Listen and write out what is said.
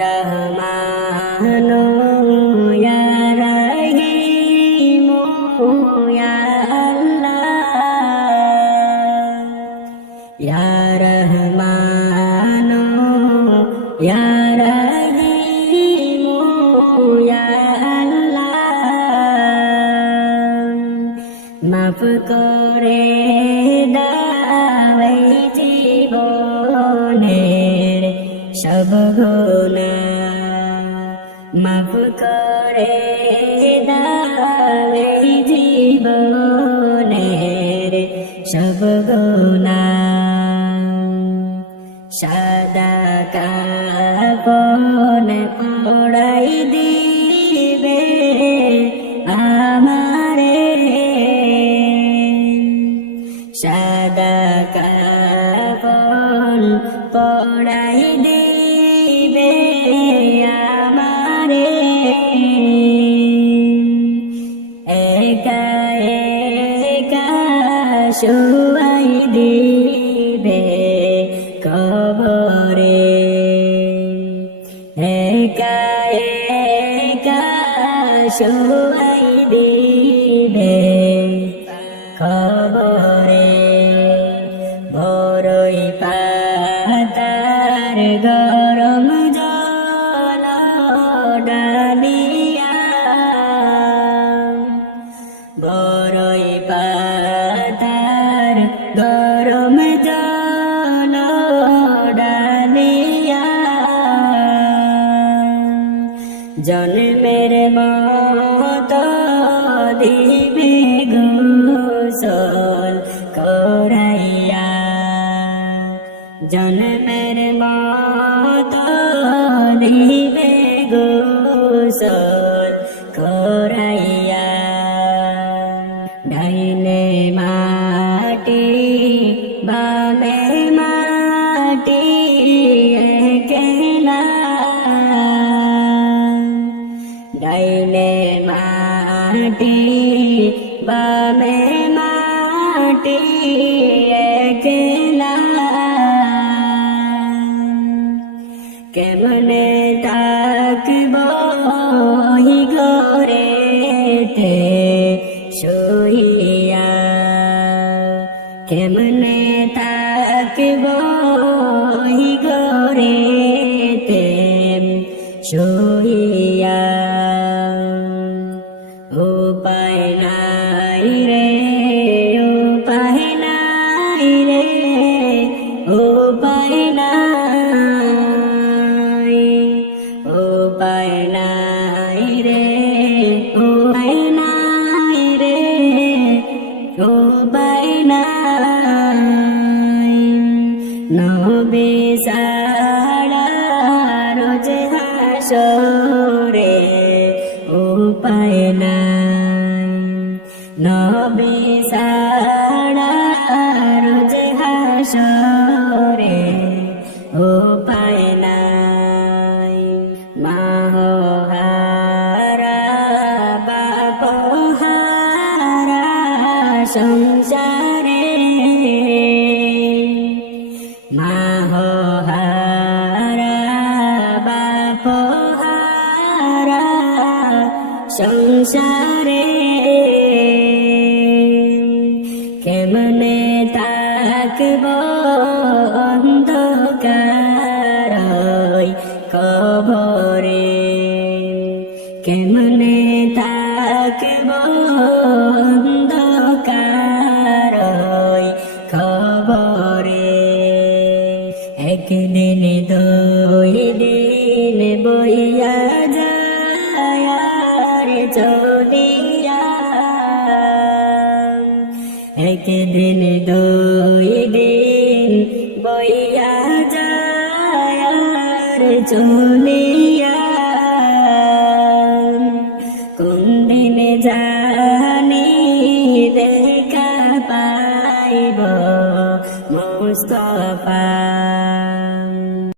রহমানো রহমানো রহিমু মাফ করে দাও এই জীবনের সব গুণা করে এই জীবনের সব গুণা। সাদা কাপন পড়াই দিবে আমারে। সাদা কাপন শুয়াই দিবে খবরে বড়ই পাতার গরম জল ডালিয়া বড়ই পাতার জন্মের মত দিবে গোসল করাইয়া। জন্মের মত দিবে গোসল করাইয়া। ডাইনে মাটি বামে মাটি মাটি বামে মাটি একলা কেমনে তাকব ওই ঘরেতে শুইয়া কেমনে তাকব ওই ঘরেতে শুইয়া উপায় নাই রে, উপায় নাই রে, উপায় নাই উপায় নাই রে, উপায় নাই রে, উপায় নাই। নবে সারা রোজ হাসরে হাসরে উপায় নাই মা হারা বাপ হারা সংসারে। মা হারা বাপ হারা সংসারে। তাকব অন্ধকার কবরে। কেমনে একদিন দুই দিন বইয়া যায় চলিয়া। কোন দিনে যায়